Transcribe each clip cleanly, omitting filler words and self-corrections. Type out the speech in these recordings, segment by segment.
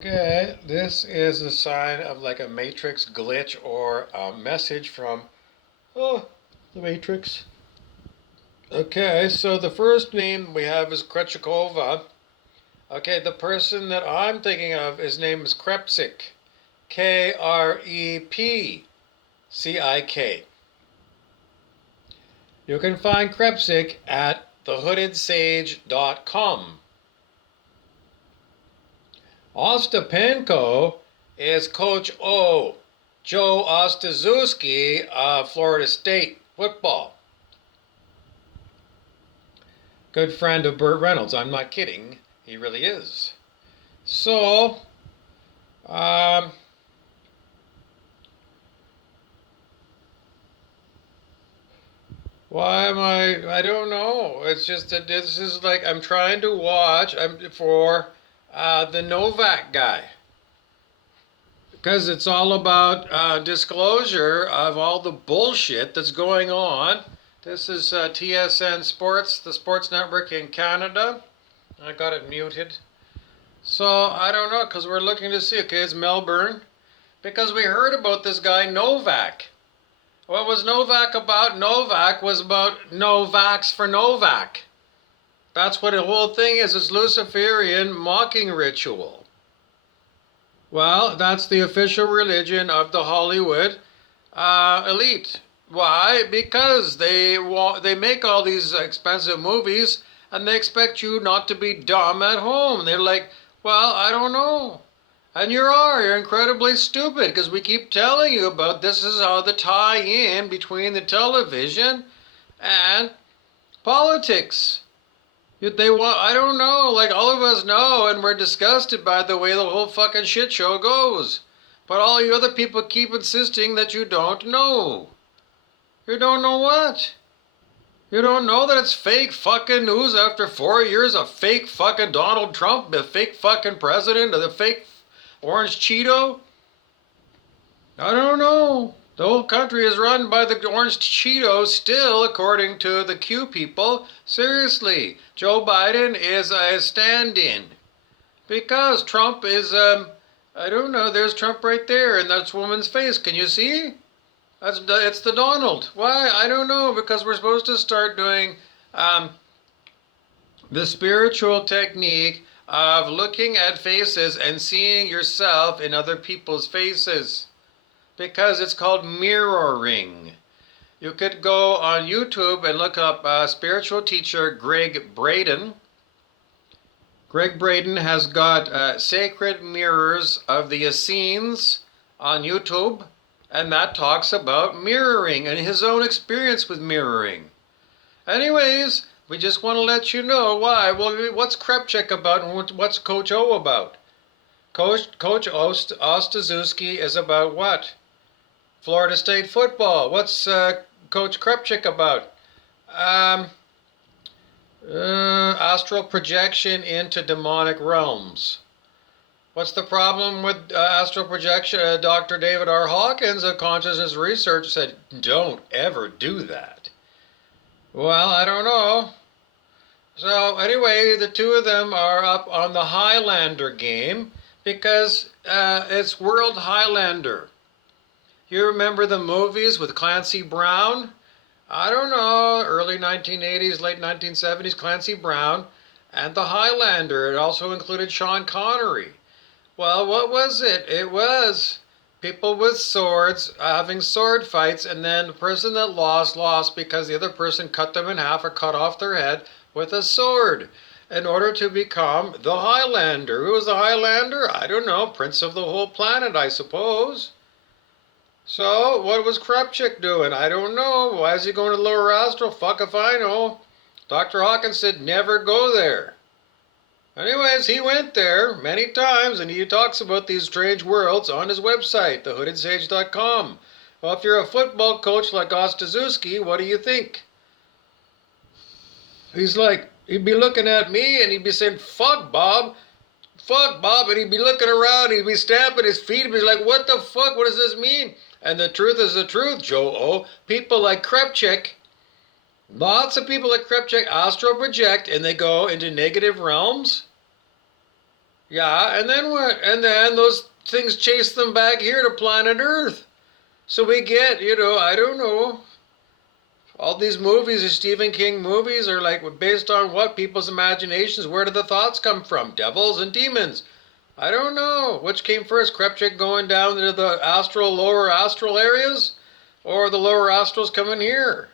Okay, this is a sign of like a matrix glitch or a message from the matrix. Okay, so the first name we have is Krechikova. Okay, the person that I'm thinking of, his name is Krepsik. Krepsik. You can find Krepsik at thehoodedsage.com. Ostapenko is Coach O, Joe Ostaszewski of Florida State football. Good friend of Burt Reynolds. I'm not kidding. He really is. So, um, why am I don't know. It's just that this is like I'm trying to watch for the Novak guy. Because it's all about disclosure of all the bullshit that's going on. This is TSN Sports, the sports network in Canada. I got it muted. So I don't know, because we're looking to see. Okay, it's Melbourne. Because we heard about this guy Novak. What was Novak about? Novak was about Novaks for Novak. That's what the whole thing is. It's Luciferian mocking ritual. Well, that's the official religion of the Hollywood elite. Why? Because they make all these expensive movies and they expect you not to be dumb at home. They're like, well, I don't know. And you're incredibly stupid because we keep telling you about this is how the tie in between the television and politics. They want, I don't know, like all of us know, and we're disgusted by the way the whole fucking shit show goes. But all you other people keep insisting that you don't know. You don't know what? You don't know that it's fake fucking news after 4 years of fake fucking Donald Trump, the fake fucking president, or the fake Orange Cheeto? I don't know. The whole country is run by the Orange Cheeto still, according to the Q people. Seriously, Joe Biden is a stand-in. Because Trump is, I don't know, there's Trump right there in that woman's face. Can you see? It's the Donald. Why? I don't know, because we're supposed to start doing the spiritual technique of looking at faces and seeing yourself in other people's faces. Because it's called mirroring. You could go on YouTube and look up spiritual teacher Gregg Braden. Gregg Braden has got Sacred Mirrors of the Essenes on YouTube, and that talks about mirroring and his own experience with mirroring. Anyways, we just want to let you know why. Well, what's Krepchik about and what's Coach O about? Coach Ostaszewski is about what? Florida State football. What's Coach Krepchik about? Astral projection into demonic realms. What's the problem with astral projection? Dr. David R. Hawkins of Consciousness Research said, don't ever do that. Well, I don't know. So anyway, the two of them are up on the Highlander game because it's World Highlander. You remember the movies with Clancy Brown? I don't know, early 1980s, late 1970s, Clancy Brown and the Highlander. It also included Sean Connery. Well, what was it? It was people with swords having sword fights, and then the person that lost because the other person cut them in half or cut off their head with a sword in order to become the Highlander. Who was the Highlander? I don't know, prince of the whole planet, I suppose. So, what was Krepchik doing? I don't know. Why is he going to lower astral? Fuck if I know. Dr. Hawkins said never go there. Anyways, he went there many times, and he talks about these strange worlds on his website, thehoodedsage.com. Well, if you're a football coach like Ostaszewski, what do you think? He's like, he'd be looking at me, and he'd be saying, fuck, Bob. Fuck, Bob. And he'd be looking around, he'd be stamping his feet, and he'd be like, what the fuck? What does this mean? And the truth is the truth, Joe O. People like Krepchik, lots of people like Krepchik astral project, and they go into negative realms. Yeah, and then what? And then those things chase them back here to planet Earth. So we get, I don't know, all these movies, these Stephen King movies, are like based on what? People's imaginations. Where do the thoughts come from? Devils and demons. I don't know. Which came first? Krepchik going down to the lower astral areas? Or the lower astrals coming here?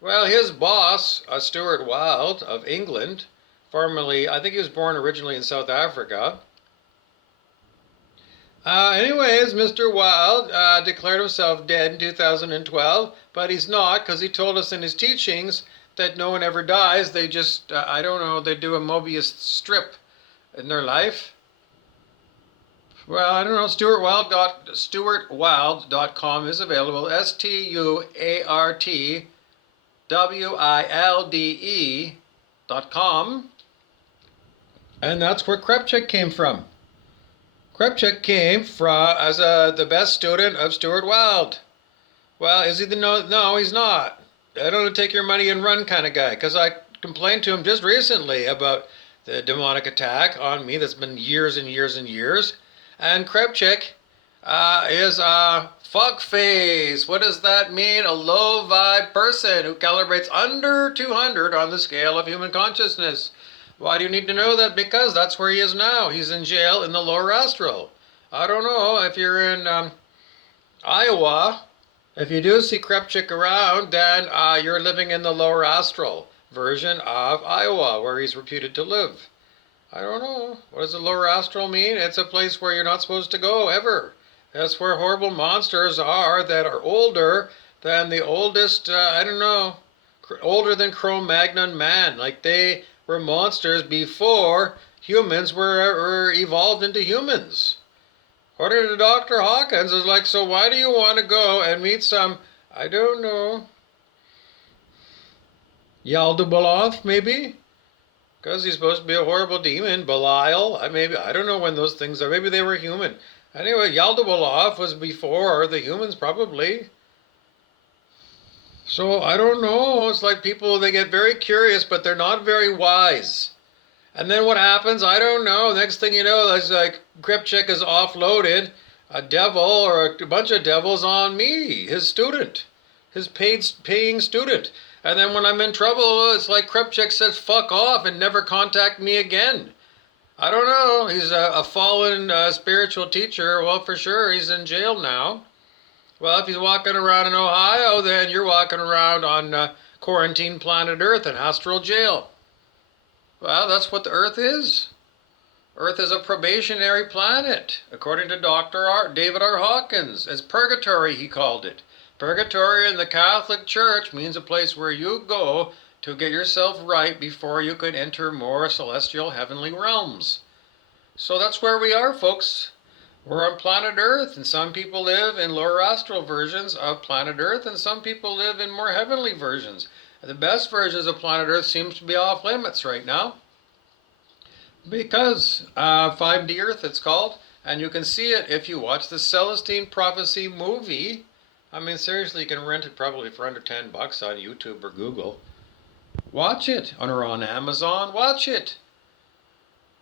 Well, his boss, Stuart Wilde of England, formerly, I think he was born originally in South Africa. Anyways, Mr. Wilde declared himself dead in 2012, but he's not because he told us in his teachings that no one ever dies. They just, I don't know, they do a Mobius strip in their life. Well, I don't know. StuartWilde.com is available. StuartWilde.com. And that's where Krepchik came from. Krepchik came from as the best student of Stuart Wilde. Well, is he the no? No, he's not. I don't take your money and run kind of guy. Because I complained to him just recently about the demonic attack on me that's been years and years and years. And Krepchik is a fuck face. What does that mean? A low vibe person who calibrates under 200 on the scale of human consciousness. Why do you need to know that? Because that's where he is now. He's in jail in the lower astral. I don't know if you're in Iowa. If you do see Krepchik around, then you're living in the lower astral version of Iowa, where he's reputed to live. I don't know. What does the lower astral mean? It's a place where you're not supposed to go ever. That's where horrible monsters are that are older than the oldest, I don't know, older than Cro-Magnon man. Like they were monsters before humans were evolved into humans. According to Dr. Hawkins, it's like, so why do you want to go and meet some, I don't know, Yaldabaoth maybe? Because he's supposed to be a horrible demon. Belial, I don't know when those things are. Maybe they were human. Anyway, Yaldabaoth was before the humans probably. So I don't know. It's like people, they get very curious, but they're not very wise. And then what happens? I don't know. Next thing you know, it's like Krepchik has offloaded a devil or a bunch of devils on me, his student, his paying student. And then when I'm in trouble, it's like Krepchik says, fuck off and never contact me again. I don't know. He's a fallen spiritual teacher. Well, for sure, he's in jail now. Well, if he's walking around in Ohio, then you're walking around on quarantine planet Earth in astral jail. Well, that's what the Earth is. Earth is a probationary planet, according to David R. Hawkins. It's purgatory, he called it. Purgatory in the Catholic Church means a place where you go to get yourself right before you can enter more celestial heavenly realms. So that's where we are, folks. We're on planet Earth, and some people live in lower astral versions of planet Earth, and some people live in more heavenly versions. The best versions of planet Earth seems to be off limits right now because 5D Earth it's called, and you can see it if you watch the Celestine Prophecy movie. I mean, seriously, you can rent it probably for under $10 on YouTube or Google. Watch it, or on Amazon. Watch it.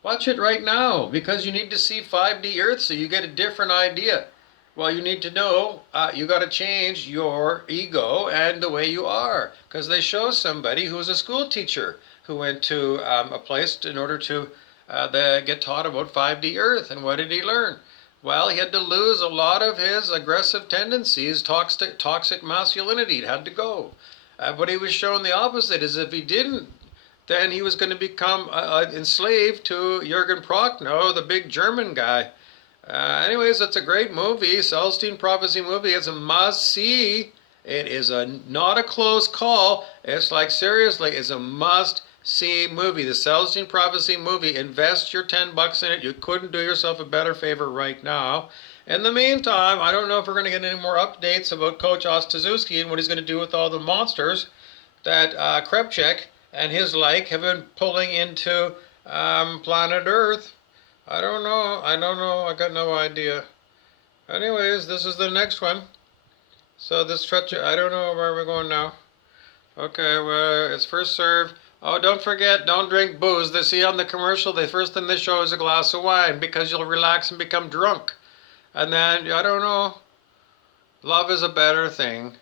Watch it right now because you need to see 5D Earth so you get a different idea. Well, you need to know you got to change your ego and the way you are, because they show somebody who was a school teacher who went to a place in order to get taught about 5D Earth. And what did he learn? Well, he had to lose a lot of his aggressive tendencies, toxic masculinity. It had to go. But he was shown the opposite, is if he didn't, then he was going to become enslaved to Jürgen Prochnow, the big German guy. Anyways, it's a great movie, Celestine Prophecy movie. It's a must-see. It is not a close call. It's like, seriously, it's a must-see movie. The Celestine Prophecy movie. Invest your $10 in it. You couldn't do yourself a better favor right now. In the meantime, I don't know if we're going to get any more updates about Coach Ostaszewski and what he's going to do with all the monsters that Krepchik and his like have been pulling into planet Earth. I don't know. I got no idea. Anyways, this is the next one. So this stretch, I don't know where we're going now. Okay, well, it's first serve. Oh, don't forget, don't drink booze. They see on the commercial, the first thing they show is a glass of wine because you'll relax and become drunk. And then, I don't know, love is a better thing.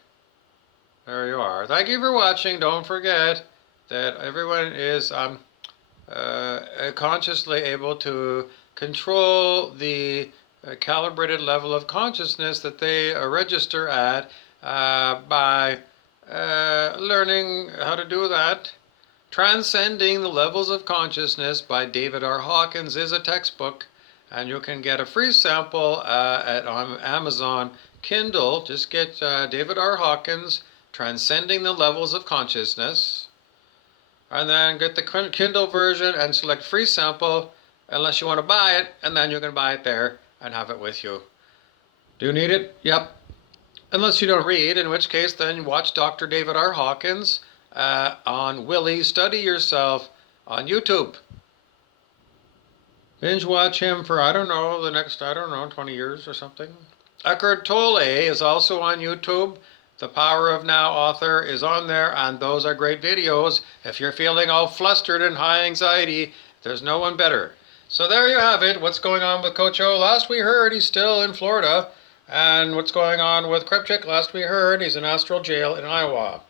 There you are. Thank you for watching. Don't forget that everyone is consciously able to control the calibrated level of consciousness that they register at by learning how to do that. Transcending the Levels of Consciousness by David R. Hawkins is a textbook, and you can get a free sample on Amazon Kindle. Just get David R. Hawkins, Transcending the Levels of Consciousness, and then get the Kindle version and select free sample unless you want to buy it, and then you can buy it there and have it with you. Do you need it? Yep. Unless you don't read, in which case then watch Dr. David R. Hawkins on Willie Study Yourself on YouTube. Binge watch him for, the next, 20 years or something. Eckhart Tolle is also on YouTube. The Power of Now author is on there, and those are great videos. If you're feeling all flustered and high anxiety, there's no one better. So there you have it. What's going on with Coach O? Last we heard, he's still in Florida. And what's going on with Krepchik? Last we heard, he's in Astral Jail in Iowa.